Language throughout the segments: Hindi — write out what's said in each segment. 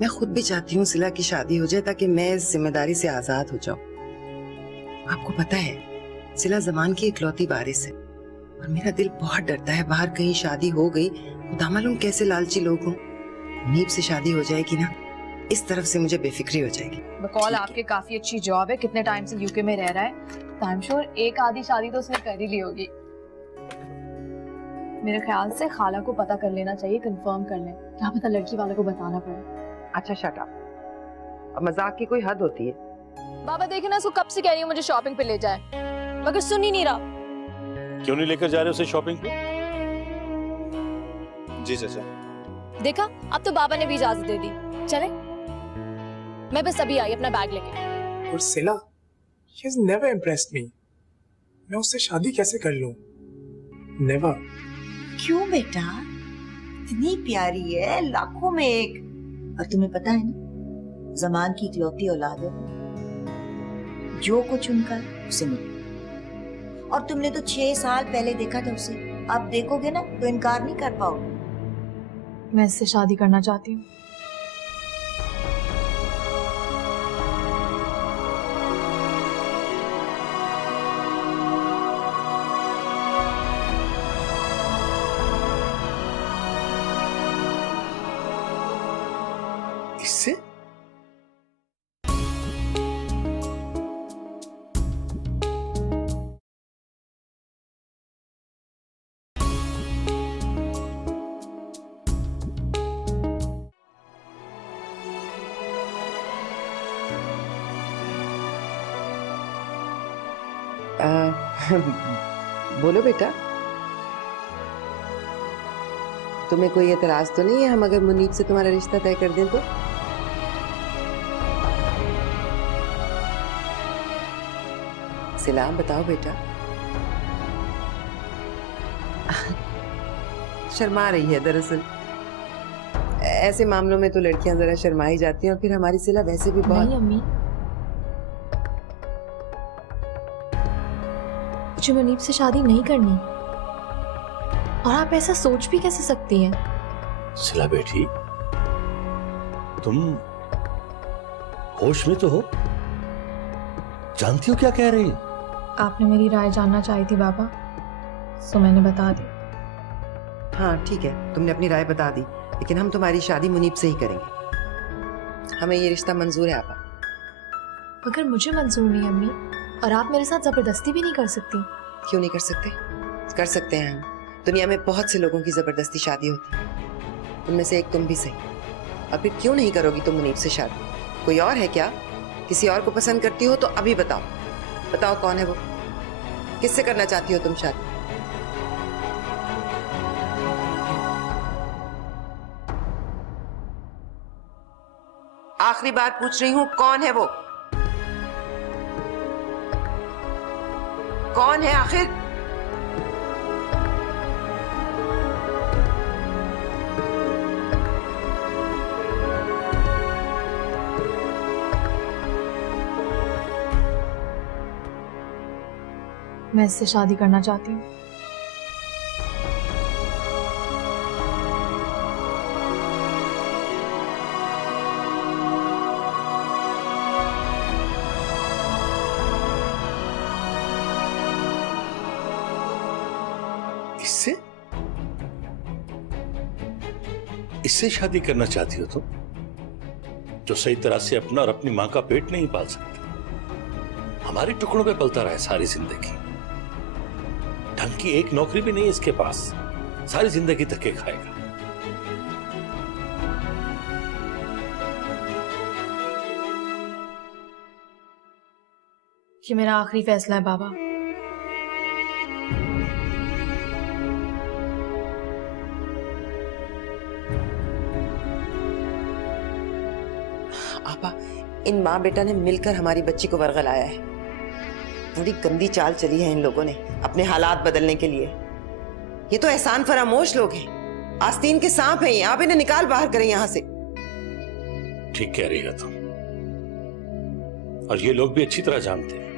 मैं खुद भी चाहती हूँ सिला की शादी हो जाए ताकि मैं इस जिम्मेदारी से आजाद हो जाऊं। आपको पता है सिला जमान की इकलौती वारिस है और मेरा दिल बहुत डरता है बाहर कहीं शादी हो गई, खुदा मालूम कैसे लालची लोग हों। मुनीब से शादी हो जाएगी ना, इस तरफ से मुझे बेफिक्री हो जाएगी। बकौल आपके काफी अच्छी जॉब है, कितने टाइम से यूके में रह रहा है, आई एम श्योर एक आधी शादी तो उसने कर ही ली होगी। मेरे ख्याल से खाला को पता कर लेना चाहिए, कंफर्म कर लें, क्या पता लड़की वाले को बताना पड़े। अच्छा शट अप, अब मजाक की कोई हद होती है। बाबा देखे ना, उसको कब से कह रही हूँ मुझे शॉपिंग पे ले जाए, मगर सुन ही नहीं रहा। क्यों नहीं लेकर जा रहे उसे शॉपिंग पे? जी चाचा। देखा, अब तो बाबा ने भी इजाजत दे दी, चले। मैं बस अभी आई अपना बैग लेके। और सिला, she has never impressed me. मैं उससे शादी कैसे कर लूं? Never. क्यों बेटा? इतनी प्यारी है, लाखों में एक। और तुम्हें पता है ना, जमान की इकलौती औलाद है, जो कुछ उनका उसे मिले। और तुमने तो 6 साल पहले देखा था उसे, अब देखोगे ना तो इनकार नहीं कर पाओगे। मैं इससे शादी करना चाहती हूँ। इससे? बोलो बेटा, तुम्हें कोई एतराज तो नहीं है हम अगर मुनीब से तुम्हारा रिश्ता तय कर दें तो? सिला बताओ बेटा। शर्मा रही है, दरअसल ऐसे मामलों में तो लड़कियां जरा शर्मा ही जाती हैं और फिर हमारी सिला वैसे भी बहुत। नहीं अम्मी, मुझे मुनीब से शादी नहीं करनी, और आप ऐसा सोच भी कैसे सकती हैं? सिला बेटी, तुम होश में तो हो, जानती हो क्या कह रही है? आपने मेरी राय जानना चाही थी बाबा, तो मैंने बता दी। हाँ ठीक है, तुमने अपनी राय बता दी, लेकिन हम तुम्हारी शादी मुनीब से ही करेंगे। हमें ये रिश्ता मंजूर है आपा। मगर मुझे मंजूर नहीं अम्मी, और आप मेरे साथ जबरदस्ती भी नहीं कर सकती। क्यों नहीं कर सकते? कर सकते हैं हम। दुनिया में बहुत से लोगों की जबरदस्ती शादी होती है, उनमें से एक तुम भी सही। और फिर क्यों नहीं करोगी तुम मुनीब से शादी? कोई और है क्या? किसी और को पसंद करती हो तो अभी बताओ, बताओ कौन है वो? किससे करना चाहती हो तुम शादी? आखिरी बार पूछ रही हूं, कौन है वो? कौन है आखिर? मैं इससे शादी करना चाहती हूँ। इससे? इससे शादी करना चाहती हो तुम, जो सही तरह से अपना और अपनी मां का पेट नहीं पाल सकता, हमारे टुकड़ों पे पलता रहा है सारी जिंदगी। ढंग की एक नौकरी भी नहीं इसके पास, सारी जिंदगी धक्के खाएगा। ये मेरा आखिरी फैसला है बाबा। आपा, इन माँ बेटा ने मिलकर हमारी बच्ची को वर्गलाया है। बड़ी गंदी चाल चली है इन लोगों ने अपने हालात बदलने के लिए। ये तो एहसान फरामोश लोग हैं, आस्तीन के सांप हैं। आप इन्हें निकाल बाहर करें यहाँ से। ठीक कह रही है तुम, और ये लोग भी अच्छी तरह जानते हैं।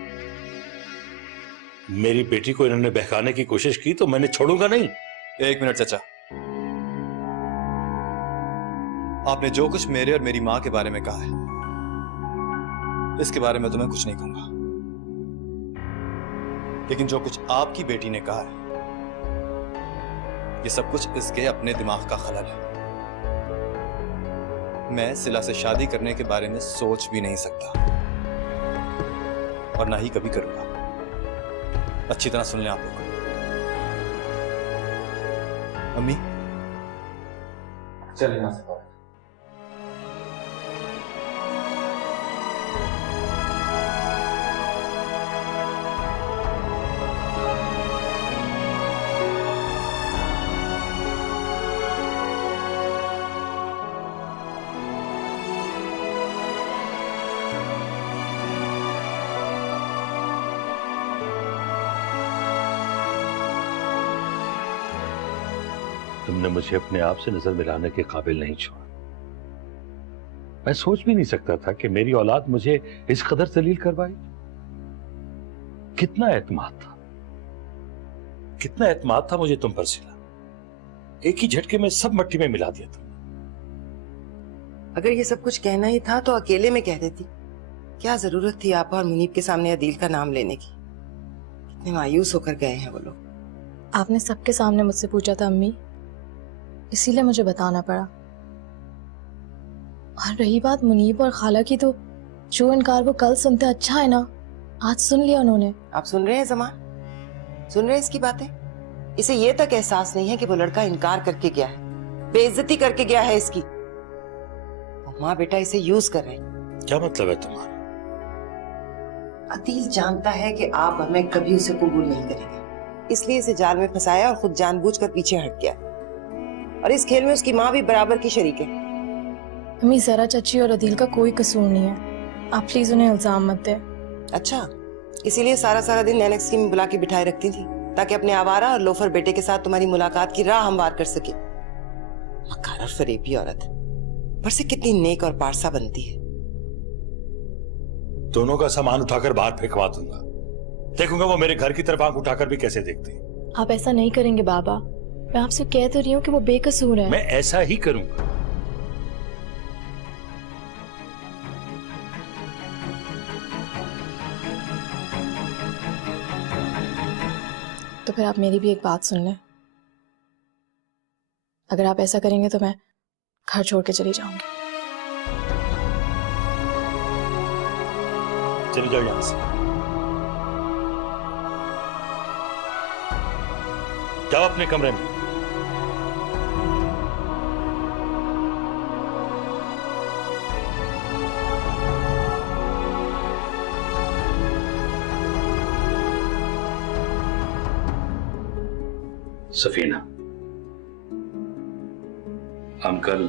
मेरी बेटी को इन्होंने बहकाने की कोशिश की तो मैंने छोड़ूंगा नहीं। एक मिनट चाचा, आपने जो कुछ मेरे और मेरी माँ के बारे में कहा है, इसके बारे में तो मैं कुछ नहीं कहूंगा, लेकिन जो कुछ आपकी बेटी ने कहा है, ये सब कुछ इसके अपने दिमाग का खलल है। मैं सिला से शादी करने के बारे में सोच भी नहीं सकता और ना ही कभी करूंगा। अच्छी तरह सुन लें आप लोग। अम्मी चलिए यहाँ से बाहर। तुमने मुझे अपने आप से नजर मिलाने के काबिल नहीं छोड़ा। मैं सोच भी नहीं सकता था कि मेरी औलाद मुझे इस कदर जलील करवाई। कितना एतमाद था मुझे तुम पर सिला। एक ही झटके में सब मट्टी में मिला दिया तुमने। अगर ये सब कुछ कहना ही था तो अकेले में कह देती। क्या जरूरत थी आपा और मुनीब के सामने अदील का नाम लेने की। कितने मायूस होकर गए हैं वो लोग। आपने सबके सामने मुझसे पूछा था अम्मी, इसीलिए मुझे बताना पड़ा। और रही बात मुनीब और खाला की, तो जो इनकार वो कल सुनते अच्छा है ना, आज सुन लिया उन्होंने। आप सुन रहे हैं जमान, सुन रहे हैं इसकी बातें। इसे ये तक एहसास नहीं है कि वो लड़का इनकार करके गया है, बेइज्जती करके गया है इसकी। और माँ बेटा इसे यूज कर रहे हैं। क्या मतलब है तुम्हारा? अदील जानता है कि आप हमें कभी उसे कबूल नहीं करेंगे, इसलिए इसे जाल में फंसाया और खुद जानबूझकर पीछे हट गया। और इस खेल में उसकी माँ भी बराबर की शरीक है। अम्मी, जरा चाची और अदील का कोई कसूर नहीं है, आप प्लीज उन्हें इल्जाम मत दें। अच्छा, इसीलिए सारा दिन नैनक्स की बुला के बिठाए रखती थी ताकि अपने आवारा और लोफर बेटे के साथ तुम्हारी मुलाकात की राह हमवार कर सके। मक्कार और फरेबी औरत, पर से कितनी नेक और पारसा बनती है। दोनों का सामान उठाकर बाहर फेंकवा दूंगा। देखूंगा वो मेरे घर की तरफ आंख उठाकर भी कैसे देखते हैं। आप ऐसा नहीं करेंगे बाबा, मैं आपसे कह तो रही हूँ कि वो बेकसूर है। मैं ऐसा ही करूंगा। तो फिर आप मेरी भी एक बात सुन लें। अगर आप ऐसा करेंगे तो मैं घर छोड़ के चली जाऊंगी। चले जाओ यहां से, जाओ अपने कमरे में। सफीना, हम कल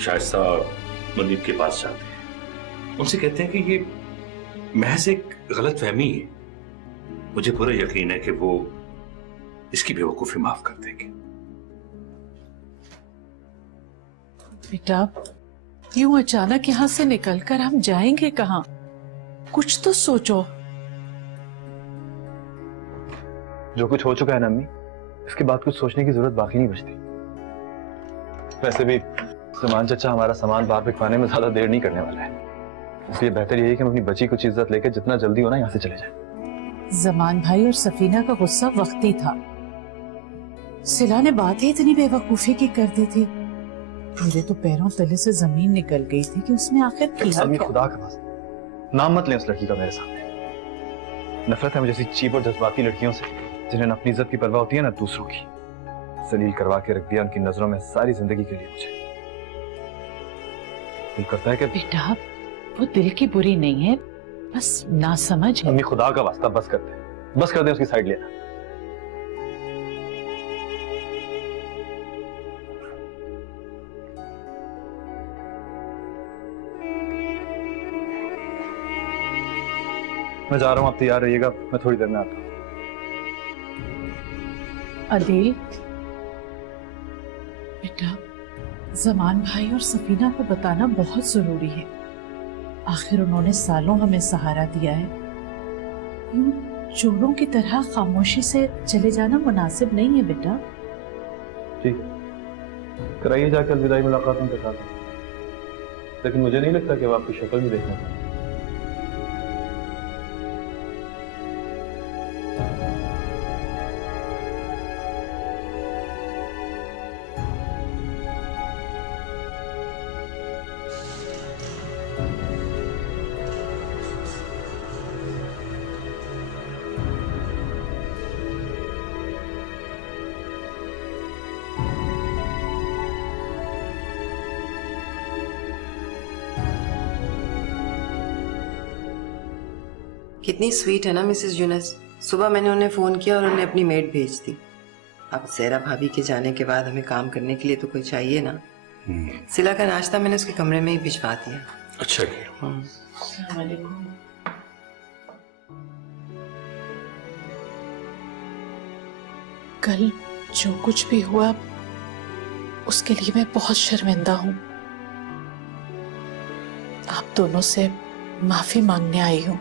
शाइस्ता और मुनीब के पास जाते हैं। उनसे कहते हैं कि ये महज एक गलतफहमी है। मुझे पूरा यकीन है कि वो इसकी बेवकूफी माफ कर देंगे। बेटा, यूं अचानक यहाँ से निकलकर हम जाएंगे कहाँ? कुछ तो सोचो। जो कुछ हो चुका है ना अम्मी, इसके बाद कुछ सोचने की जरूरत बाकी नहीं बचती। वैसे भी जमान चचा हमारा सामान बाहर भिजवाने में ज्यादा देर नहीं करने वाला है, इसलिए बेहतर यही है कि हम अपनी बची कुछ इज्जत लेकर जितना जल्दी होना यहाँ से चले जाएं। जमान भाई और सफीना का गुस्सा वक्ती था। सिला ने बात ही इतनी बेवकूफी की कर दी थी, मेरे तो पैरों तले से जमीन निकल गई थी कि उसने आखिर किया अम्मी क्या? खुदा का वास्ता नाम मत लें उस लड़की का मेरे सामने। नफरत है मुझे ऐसी चीप और जज्बाती लड़कियों से, जिन्हें न अपनी इज्जत की परवाह होती है ना दूसरों की। जलील करवा के रख दिया उनकी नजरों में सारी जिंदगी के लिए मुझे। दिल करता है कि बेटा, वो दिल की बुरी नहीं है, बस नासमझ है। अम्मी खुदा का वास्ता बस कर दे उसकी साइड लेना। मैं जा रहा हूँ, आप तैयार रहिएगा, मैं थोड़ी देर में आता हूँ। अदील बेटा, जमान भाई और सफीना को बताना बहुत जरूरी है। आखिर उन्होंने सालों हमें सहारा दिया है। यूं चोरों की तरह खामोशी से चले जाना मुनासिब नहीं है बेटा। ठीक है, कराइए जाके अलविदाई मुलाकात उनके साथ, लेकिन मुझे नहीं लगता कि वो आपकी शक्ल भी देखना चाहते। कितनी स्वीट है ना मिसेस यूनस। सुबह मैंने उन्हें फोन किया और उन्हें अपनी मेड भेज दी। अब ज़हरा भाभी के जाने के बाद हमें काम करने के लिए तो कोई चाहिए ना। सिला का नाश्ता मैंने उसके कमरे में ही भिजवा दिया। अच्छा किया। कल जो कुछ भी हुआ उसके लिए मैं बहुत शर्मिंदा हूँ। आप दोनों से माफी मांगने आई हूँ।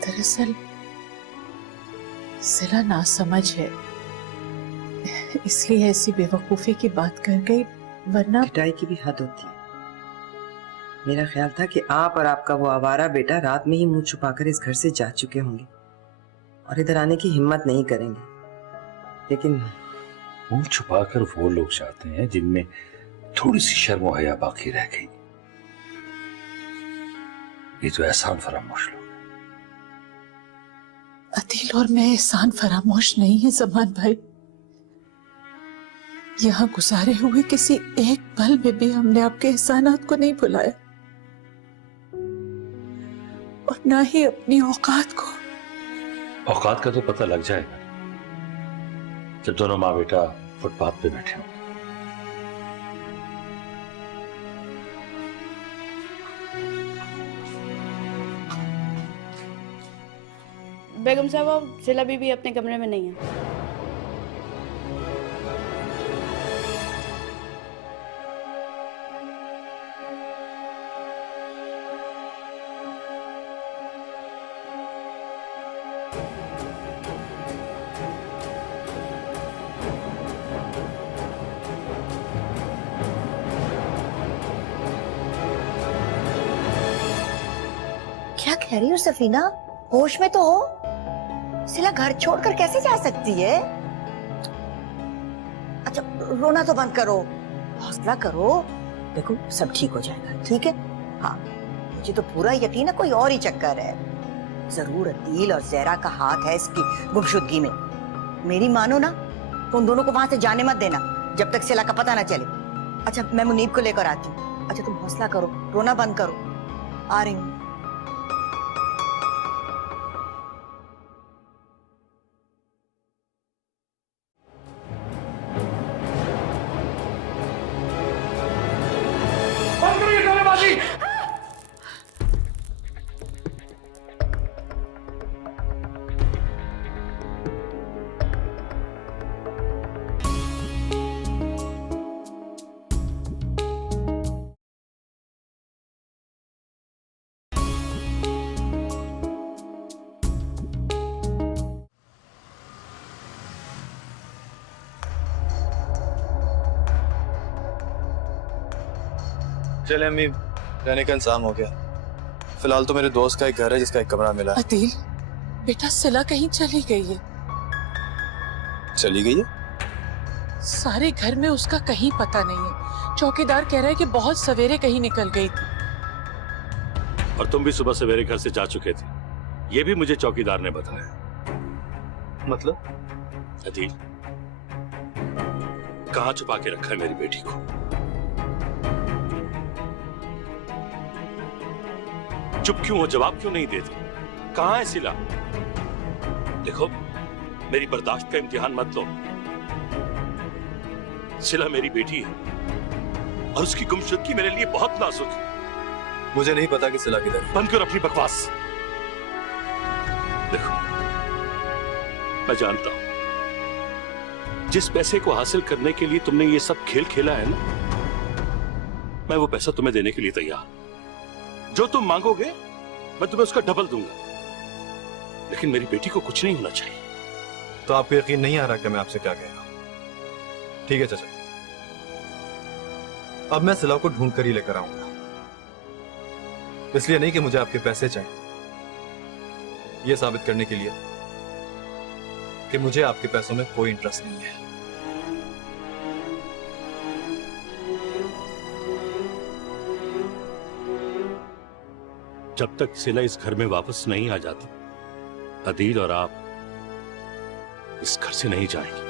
दरअसल सिला नासमझ है, इसलिए ऐसी बेवकूफी की बात कर गई, वरना पिटाई की भी हद होती है। मेरा ख्याल था कि आप और आपका वो आवारा बेटा रात में ही मुंह छुपाकर इस घर से जा चुके होंगे और इधर आने की हिम्मत नहीं करेंगे, लेकिन मुंह छुपाकर वो लोग जाते हैं जिनमें थोड़ी सी शर्म और हया बाकी रह गई। ये तो एहसान फरामोश लोग। अदील और मैं एहसान फरामोश नहीं है जमान भाई। यहाँ गुजारे हुए किसी एक पल में भी हमने आपके एहसानात को नहीं भुलाया और ना ही अपनी औकात को। औकात का तो पता लग जाएगा जब दोनों माँ बेटा फुटपाथ पे बैठे हों। बेगम साहब, सिला बीबी अपने कमरे में नहीं है। क्या कह रही हो सफीना? होश में तो हो। सिला घर छोड़कर कैसे जा सकती है? अच्छा रोना तो बंद करो, हौसला करो, देखो सब ठीक हो जाएगा, ठीक है? हाँ मुझे तो पूरा यकीन है कोई और ही चक्कर है। जरूर अदील और ज़हरा का हाथ है इसकी गुमशुदगी में। मेरी मानो ना तो उन दोनों को वहां से जाने मत देना जब तक सिला का पता ना चले। अच्छा मैं मुनीब को लेकर आती हूँ। अच्छा तुम हौसला करो, रोना बंद करो, आ रही हूँ। चले अम्मी, रहने का इंतजाम हो गया। फिलहाल तो मेरे दोस्त का एक घर है जिसका एक कमरा मिला है। अदील बेटा सिला कहीं चली गई है। चली गई है? सारे घर में उसका कहीं पता नहीं है। चौकीदार कह रहा है कि बहुत सवेरे कहीं निकल गई थी। और तुम भी सुबह सवेरे घर से जा चुके थे, ये भी मुझे चौकीदार ने बताया। मतलब? अदील, कहाँ छुपा के रखा है मेरी बेटी को? चुप क्यों हो? जवाब क्यों नहीं देते? कहाँ है सिला? देखो, मेरी बर्दाश्त का इम्तिहान मत लो। सिला मेरी बेटी है और उसकी गुमशुदगी मेरे लिए बहुत नाजुक है। मुझे नहीं पता कि सिला किधर है। बंद कर अपनी बकवास। देखो, मैं जानता हूं जिस पैसे को हासिल करने के लिए तुमने ये सब खेल खेला है ना, मैं वो पैसा तुम्हें देने के लिए तैयार हूं। जो तुम मांगोगे मैं तुम्हें उसका डबल दूंगा, लेकिन मेरी बेटी को कुछ नहीं होना चाहिए। तो आपको यकीन नहीं आ रहा कि मैं आपसे क्या कह रहा हूं? ठीक है चाचा, अब मैं सिला को ढूंढ कर ही लेकर आऊंगा। इसलिए नहीं कि मुझे आपके पैसे चाहिए, यह साबित करने के लिए कि मुझे आपके पैसों में कोई इंटरेस्ट नहीं है। जब तक सिला इस घर में वापस नहीं आ जाती, अदील और आप इस घर से नहीं जाएंगे।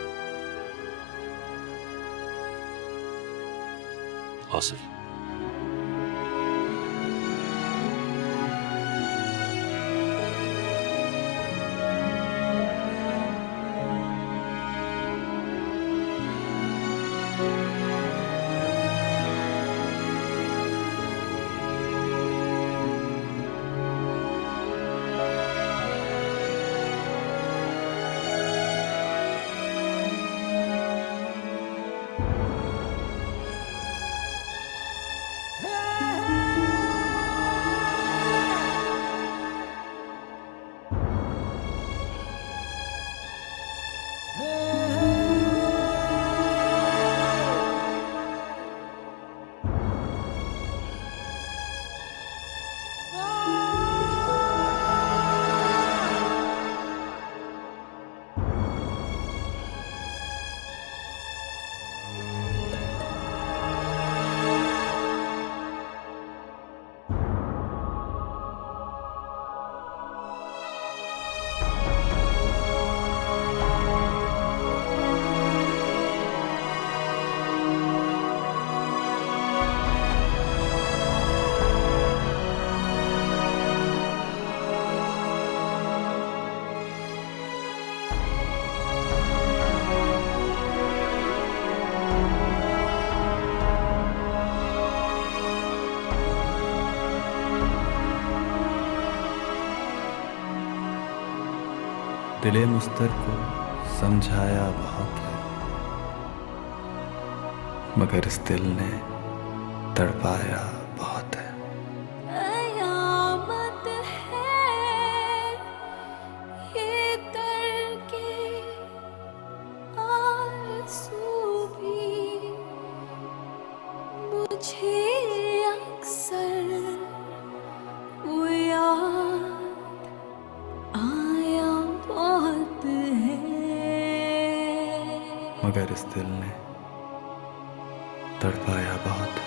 आसिफ, दिले मुस्तर को समझाया बहुत है, मगर इस दिल ने तड़पाया बहुत है। कयामत है ये करके आंसू भी मुझे अक्सर वो याद आया बहुत है, मगर इस दिल ने तड़पाया बहुत है।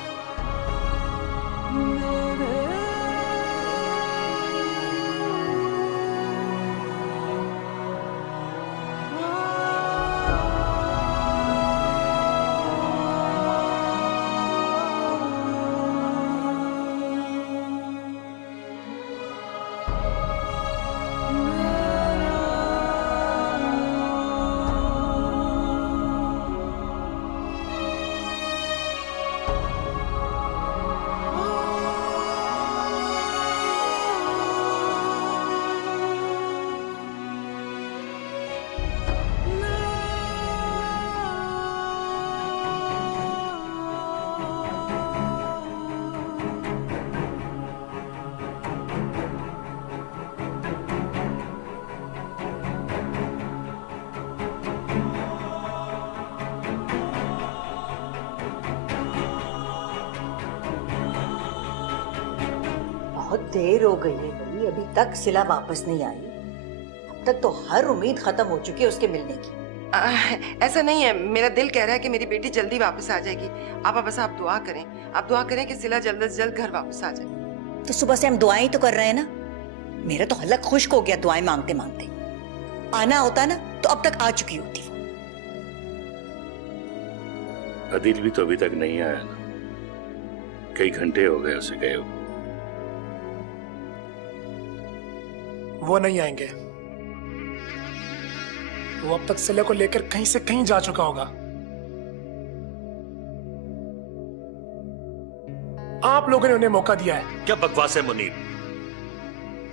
बहुत देर हो गई है भाई, अभी तक सिला वापस नहीं आई। अब तक तो हर उम्मीद खत्म हो चुकी है उसके मिलने की। ऐसा नहीं है, मेरा दिल कह रहा है कि मेरी बेटी जल्दी वापस आ जाएगी। बस आप दुआ करें, आप दुआ करें कि सिला जल्द से जल्द घर वापस आ जाए। तो सुबह से हम दुआएं तो कर रहे हैं ना। मेरा तो हलक खुश्क हो गया दुआएं मांगते मांगते। आना होता ना तो अब तक आ चुकी होती वो। अदील भी तो अभी तक नहीं आया ना, कई घंटे हो गए उसे गए हुए। वो नहीं आएंगे। वो अब तक सिले को लेकर कहीं से कहीं जा चुका होगा। आप लोगों ने उन्हें मौका दिया है। क्या बकवास है मुनीर?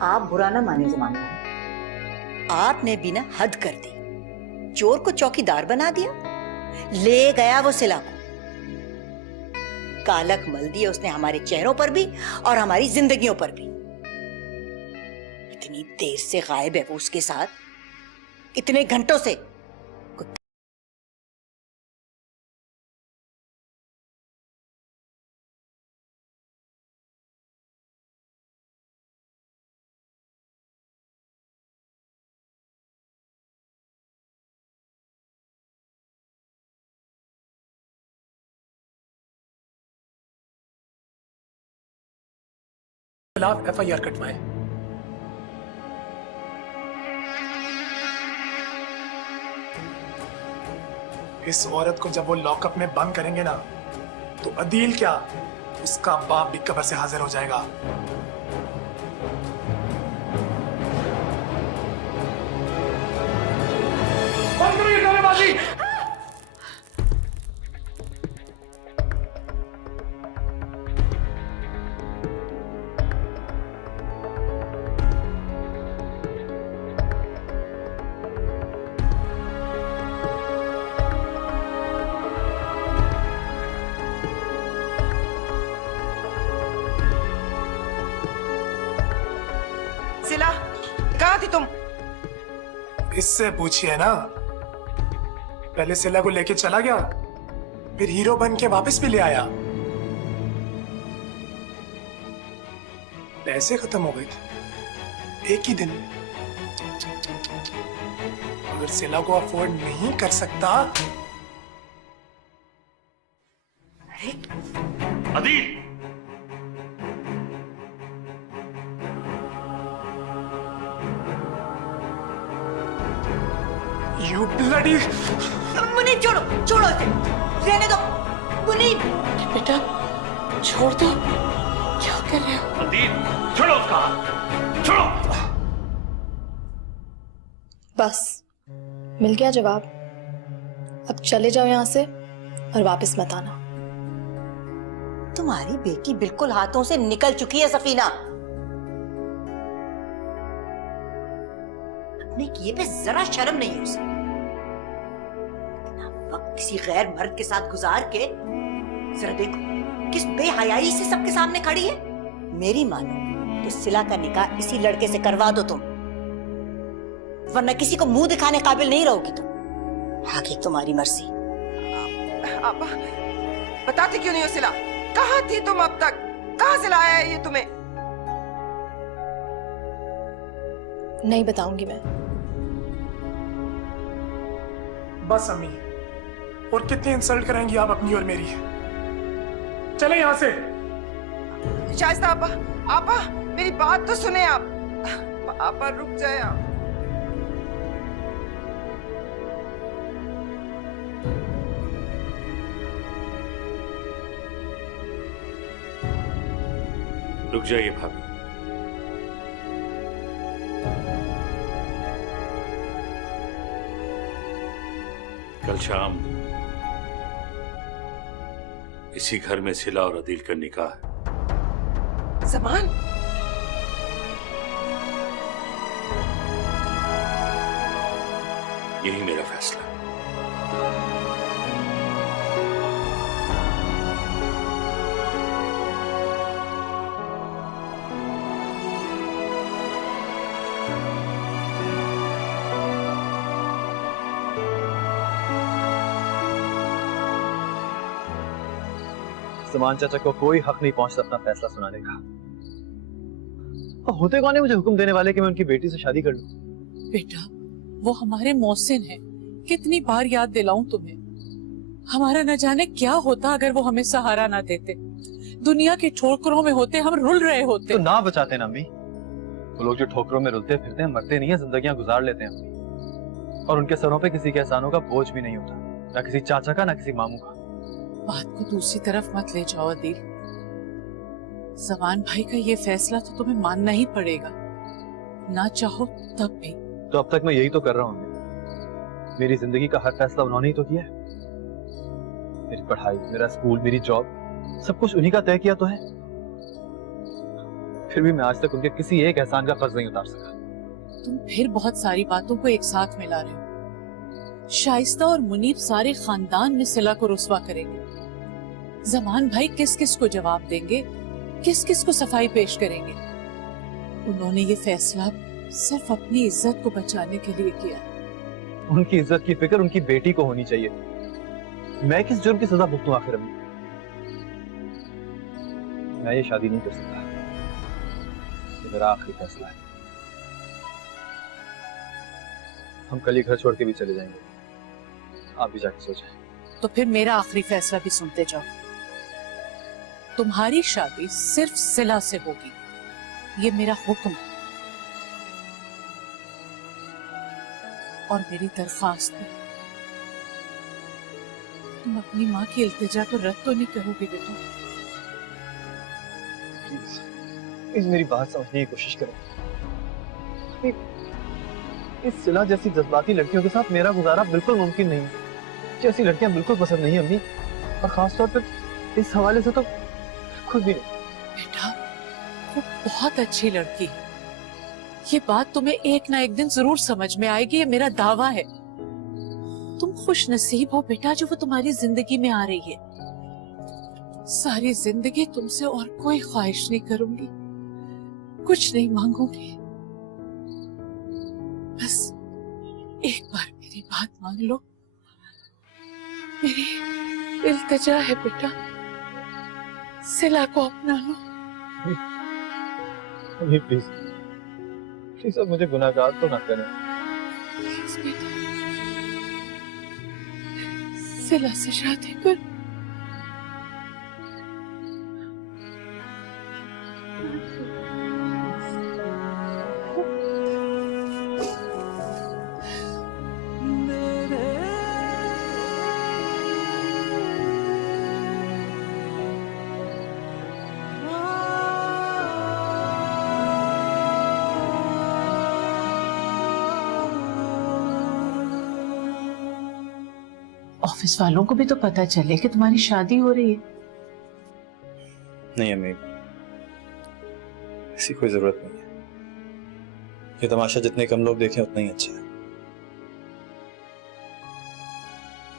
आप बुरा ना माने ज़मान भाई, आपने भी ना हद कर दी। चोर को चौकीदार बना दिया, ले गया वो सिला को। कालक मल दिए उसने हमारे चेहरों पर भी और हमारी जिंदगियों पर भी। इतनी देर से गायब है वो उसके साथ, इतने घंटों से। खिलाफ FIR कटवाएं। इस औरत को जब वो लॉकअप में बंद करेंगे ना, तो अदील क्या, उसका बाप भी कब्र से हाजिर हो जाएगा। बंद करो ये गानेबाजी। सिला, कहाँ थी तुम? इससे पूछिए ना। पहले सिला को लेके चला गया, फिर हीरो बन के वापस भी ले आया। पैसे खत्म हो गए थे एक ही दिन में। अगर सिला को अफोर्ड नहीं कर सकता। Adeel, you bloody. मुनीब छोड़ो, छोड़ो इसे, रहने दो। मुनीब बेटा छोड़ दो, क्या कर रहे हो? अदील, छोड़ो उसका हाथ, छोड़ो। बस मिल गया जवाब। अब चले जाओ यहाँ से और वापस मत आना। तुम्हारी बेटी बिल्कुल हाथों से निकल चुकी है सफीना। अपने किए पे जरा शर्म नहीं है उसे। इतना वक्त किसी गैर मर्द के साथ गुजार के, जरा देखो किस बेहयाई से सबके सामने खड़ी है। मेरी मानो तो सिला का निकाह इसी लड़के से करवा दो तुम, वरना किसी को मुंह दिखाने काबिल नहीं रहोगी तुम। आगे तुम्हारी मर्जी। आप बताते क्यों नहीं हो सिला? कहाँ थी तुम अब तक? कहाँ से लाया है ये तुम्हें? नहीं बताऊंगी मैं। बस अम्मी, और कितनी इंसल्ट कराएंगी आप अपनी और मेरी? चले यहाँ से। शाइस्ता आपा, आपा मेरी बात तो सुने आप। आपा रुक जाए आप। रुक जाइए भाभी। कल शाम इसी घर में सिला और अदील का निकाह है। ज़मान, यही मेरा फैसला है। समान चाचा को कोई हक नहीं पहुंचता अपना फैसला सुनाने का। और होते कौन है मुझे हुक्म देने वाले कि मैं उनकी बेटी से शादी कर लूं? बेटा वो हमारे मोहसिन हैं, कितनी बार याद दिलाऊं तुम्हें। हमारा न जाने क्या होता अगर वो हमें सहारा ना देते। दुनिया के ठोकरों में होते हम रुल रहे होते। तो ना बचाते ना अम्मी। वो लोग जो ठोकरों में रुलते फिरते हैं, मरते नहीं है, जिंदगियां गुजार लेते हैं अम्मी। और उनके सरों पे किसी के एहसानों का बोझ भी नहीं होता, ना किसी चाचा का, ना किसी मामू का। बात को दूसरी तरफ मत ले जाओ अदील। जमान भाई का ये फैसला तो तुम्हें मानना ही पड़ेगा, ना चाहो तब भी। तो अब तक मैं यही तो कर रहा हूँ। मेरी जिंदगी का हर फैसला उन्होंने ही तो किया है। मेरी पढ़ाई, मेरा स्कूल, मेरी जॉब, सब कुछ उन्हीं का तय किया तो है। फिर भी मैं आज तक उनके किसी एक एहसान का कर्ज नहीं उतार सका। तुम फिर बहुत सारी बातों को एक साथ मिला रहे हो। शाइस्ता और मुनीब सारे खानदान में सिला को रुस्वा करेंगे। जमान भाई किस किस को जवाब देंगे, किस किस को सफाई पेश करेंगे। उन्होंने ये फैसला सिर्फ अपनी इज्जत को बचाने के लिए किया। उनकी इज्जत की फिक्र उनकी बेटी को होनी चाहिए। मैं किस जुर्म की सजा भुगतूं आखिर अम्मी? मैं ये शादी नहीं कर सकता। ये मेरा आखिरी फैसला है। हम कल ही घर छोड़ के भी चले जाएंगे। आप भी जाके सोचें। तो फिर मेरा आखिरी फैसला भी सुनते जाओ। तुम्हारी शादी सिर्फ सिला से होगी, ये मेरा हुक्म और मेरी दरख्वास्त है। तुम अपनी माँ की इल्तिजा को रद्द तो नहीं करोगे बेटा? प्लीज मेरी बात समझने की कोशिश करो। इस सिला जैसी जज्बाती लड़कियों के साथ मेरा गुजारा बिल्कुल मुमकिन नहीं है। जैसी लड़कियां बिल्कुल पसंद नहीं अम्मी, और खासतौर पर इस हवाले से तो खुद भी नहीं। बेटा वो बहुत अच्छी लड़की है, ये बात तुम्हें एक ना एक दिन जरूर समझ में आएगी, ये मेरा दावा है। तुम खुश नसीब हो बेटा जो वो तुम्हारी जिंदगी में आ रही है। सारी जिंदगी तुमसे और कोई ख्वाहिश नहीं करूंगी, कुछ नहीं मांगूंगी, बस एक बार मेरी बात मान लो। मेरी इल्तिजा है बेटा, सिला को अपना लो। अम्मी प्लीज प्लीज अब मुझे गुनाहगार तो ना करें। प्लीज बेटा, सिला से शादी कर। ऑफिस वालों को भी तो पता चले कि तुम्हारी शादी हो रही है। नहीं अम्मी, ऐसी कोई जरूरत नहीं है। ये तमाशा जितने कम लोग देखें उतना ही अच्छा है।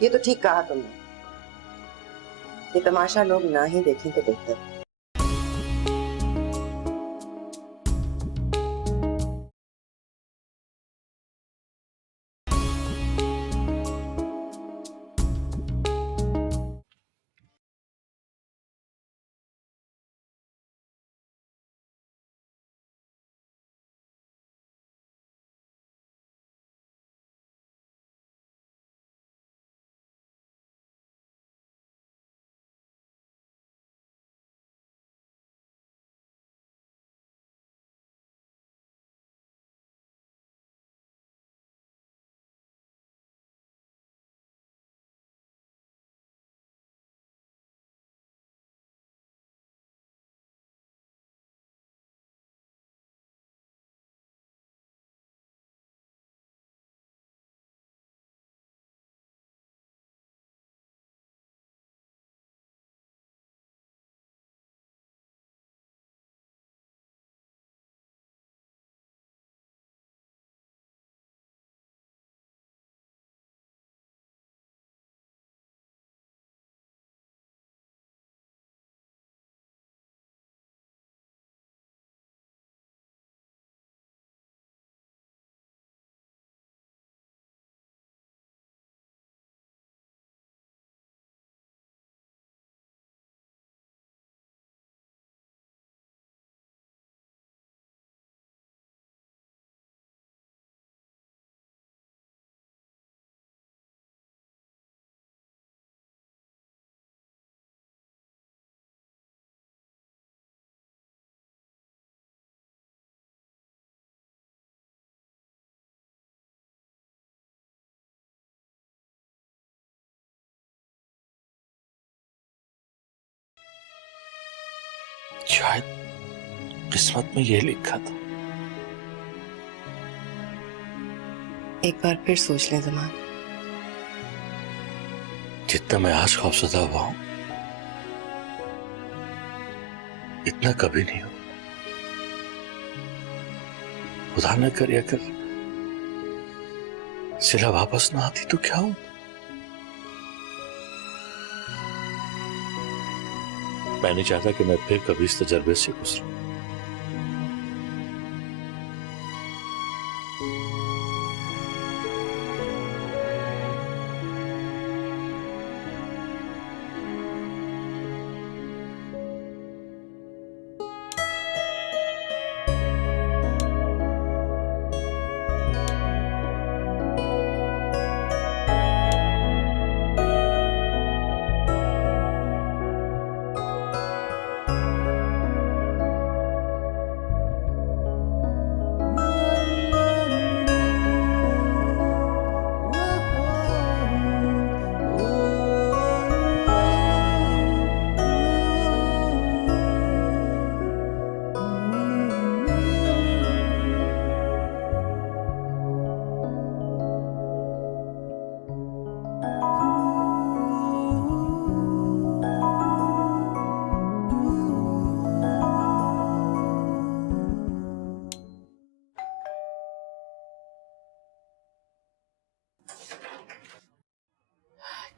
ये तो ठीक कहा तुमने, ये तमाशा लोग ना ही देखें तो बेहतर। शायद किस्मत में यह लिखा था। एक बार फिर सोच लें ज़मान। जितना मैं आज खौफजदा हुआ हूं इतना कभी नहीं हो। खुदा न करे अगर सिला वापस ना आती तो क्या हो। मैं नहीं चाहता कि मैं फिर कभी इस तजर्बे से गुजरूं।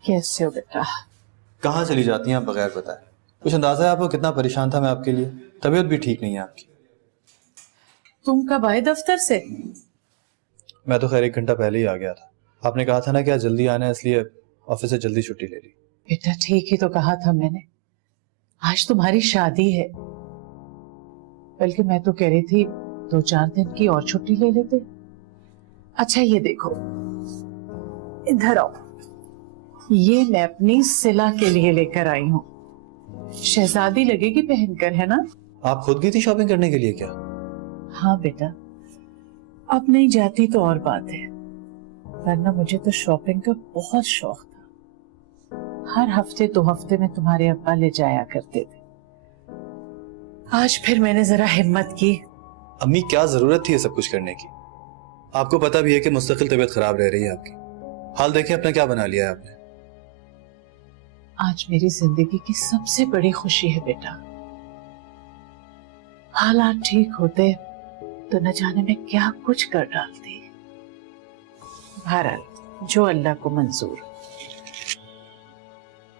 कैसे हो बेटा? कहाँ चली जाती हैं आप बगैर बताए? कुछ अंदाजा है आपको कितना परेशान था मैं आपके लिए? तबीयत भी ठीक नहीं है आपकी। तुम कब आए दफ्तर से? मैं तो खैर 1 घंटा पहले ही आ गया था। आपने कहा था ना कि आज जल्दी आना है, इसलिए ऑफिस से जल्दी छुट्टी ले ली। बेटा ठीक ही तो कहा था मैंने, आज तुम्हारी शादी है। बल्कि मैं तो कह रही थी 2-4 दिन की और छुट्टी ले लेते। अच्छा ये देखो, इधर आओ, ये मैं अपनी सिला के लिए लेकर आई हूँ। शहजादी लगेगी पहनकर, है ना? आप खुद गई थी शॉपिंग करने के लिए क्या? हाँ बेटा, अब नहीं जाती तो और बात है, वरना मुझे तो शॉपिंग का बहुत शौक था। हर हफ्ते 2 हफ्ते में तुम्हारे अब्बा ले जाया करते थे। आज फिर मैंने जरा हिम्मत की। अम्मी क्या जरूरत थी ये सब कुछ करने की? आपको पता भी है कि मुस्तकिल तबीयत खराब रह रही है आपकी। हाल देखें अपना क्या बना लिया है आपने। आज मेरी जिंदगी की सबसे बड़ी खुशी है बेटा। हालात ठीक होते तो न जाने मैं क्या कुछ कर डालती। बहरहाल जो अल्लाह को मंजूर।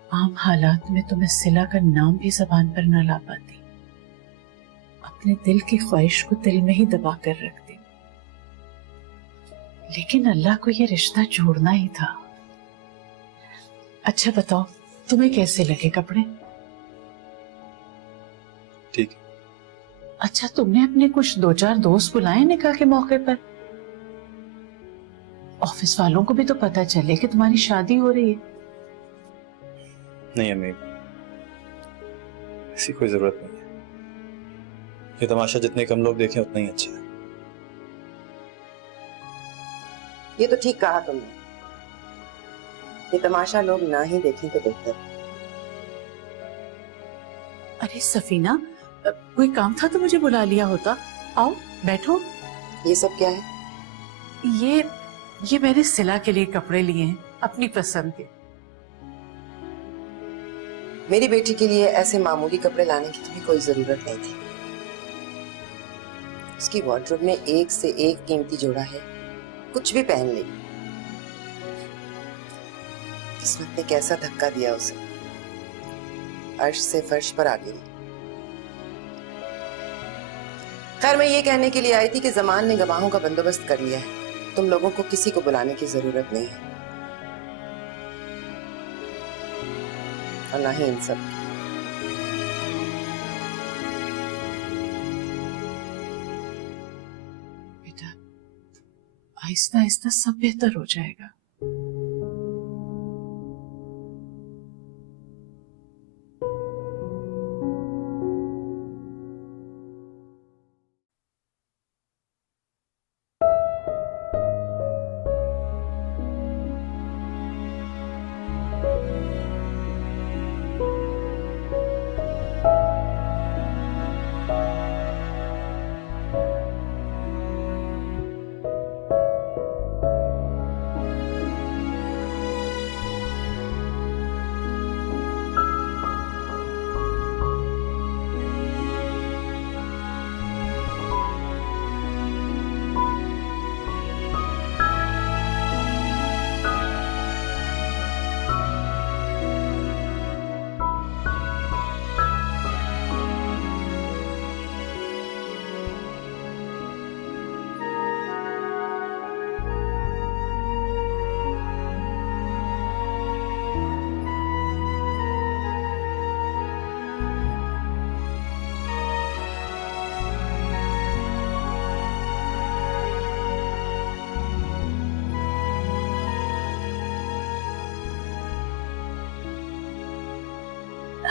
आम हालात में तो मैं सिला का नाम भी जबान पर न ला पाती, अपने दिल की ख्वाहिश को दिल में ही दबा कर रखती। लेकिन अल्लाह को ये रिश्ता जोड़ना ही था। अच्छा बताओ, तुम्हें कैसे लगे कपड़े? ठीक। अच्छा तुमने अपने कुछ 2-4 दोस्त बुलाए निकाह के मौके पर? ऑफिस वालों को भी तो पता चले कि तुम्हारी शादी हो रही है। नहीं अम्मी, ऐसी कोई जरूरत नहीं है। ये तमाशा जितने कम लोग देखें उतना ही अच्छा है। ये तो ठीक कहा तुमने, ये तमाशा लोग ना ही देखें तो बेहतर। अरे सफीना, कोई काम था तो मुझे बुला लिया होता। आओ बैठो। ये सब क्या है? ये मैंने सिला के लिए कपड़े लिए हैं, अपनी पसंद के। मेरी बेटी के लिए ऐसे मामूली कपड़े लाने की तुम्हें कोई जरूरत नहीं थी। उसकी वार्डरोब में एक से एक कीमती जोड़ा है, कुछ भी पहन ले। किस्मत ने कैसा धक्का दिया उसे, अर्श से फर्श पर आ गिरी। खैर मैं ये कहने के लिए आई थी कि जमान ने गवाहों का बंदोबस्त कर लिया है, तुम लोगों को किसी को बुलाने की जरूरत नहीं है, और ना ही इन सब की। बेटा आहिस्ता आहिस्ता सब बेहतर हो जाएगा।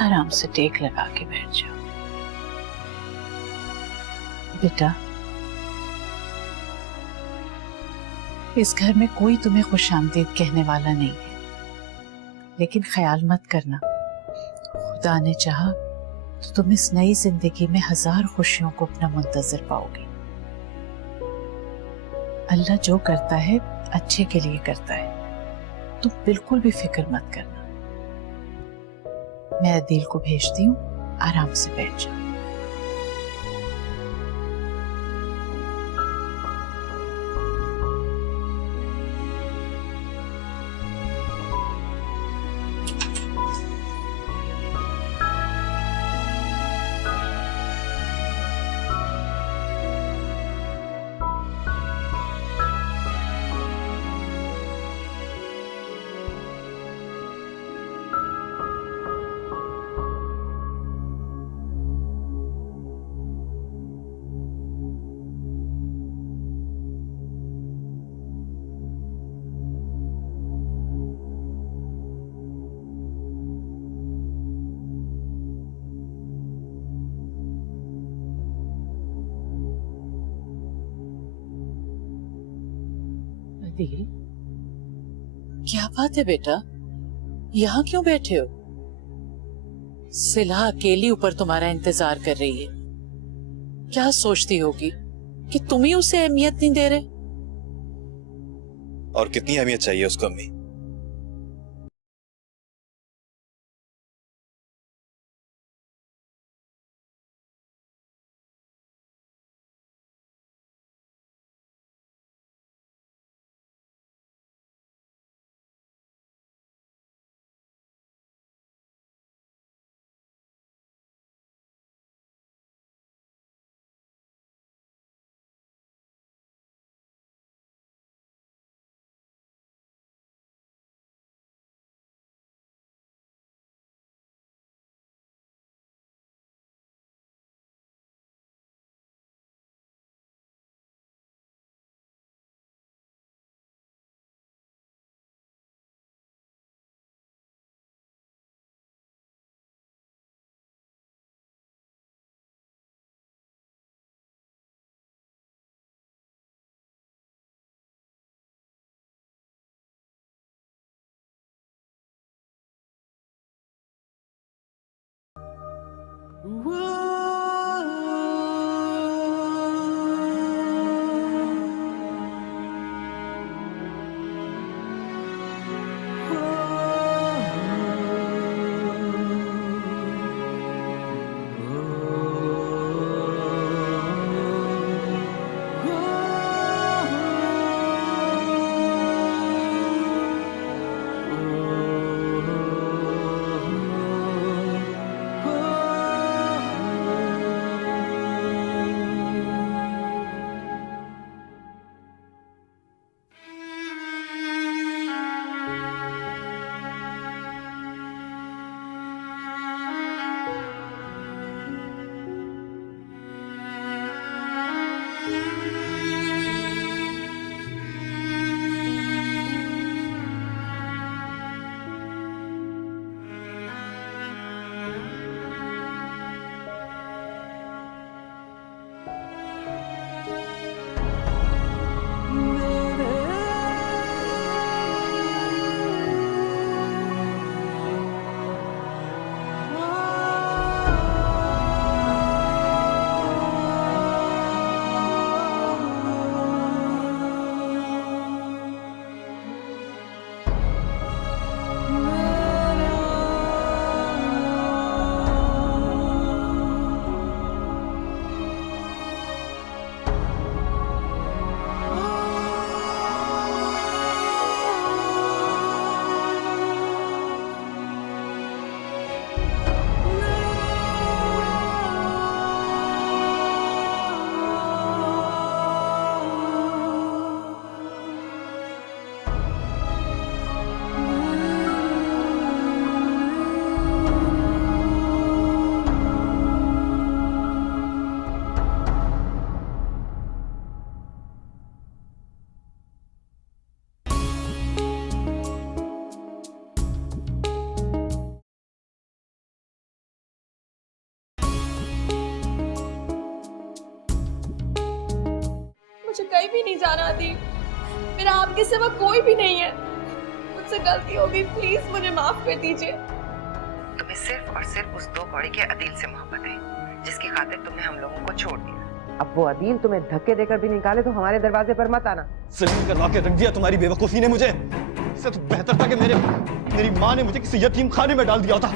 आराम से टेक लगा के बैठ जाओ। बेटा इस घर में कोई तुम्हें खुशामदीद कहने वाला नहीं है, लेकिन ख्याल मत करना, खुदा ने चाहा तो तुम इस नई जिंदगी में 1000 खुशियों को अपना मुंतजर पाओगे। अल्लाह जो करता है अच्छे के लिए करता है, तुम बिल्कुल भी फिक्र मत करना। मैं अदील को भेजती हूँ, आराम से बैठ जाओ। आदिल, क्या बात है बेटा, यहाँ क्यों बैठे हो? सिला अकेली ऊपर तुम्हारा इंतजार कर रही है। क्या सोचती होगी कि तुम ही उसे अहमियत नहीं दे रहे? और कितनी अहमियत चाहिए उसको अम्मी? मुझे कहीं भी नहीं जाना आदि, मेरा आपके सिवा कोई भी नहीं है। मुझसे गलती हो गई, प्लीज मुझे माफ कर दीजिए। तुम्हें सिर्फ और सिर्फ उस दो कौड़ी के अदील से मोहब्बत है जिसकी खातिर तुमने हम लोगों को छोड़ दिया। अब वो अदील तुम्हें धक्के देकर भी निकाले तो हमारे दरवाजे पर मत आना। सलीम करवा के रख दिया तुम्हारी बेवकूफी ने मुझे। इससे तो बेहतर था कि मेरी माँ ने मुझे किसी यतीम खाने में डाल दिया था।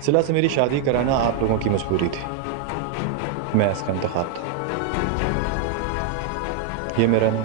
सिला से मेरी शादी कराना आप लोगों की मजबूरी थी, मैं इसका इंतखाब था। ये मेरा नहीं,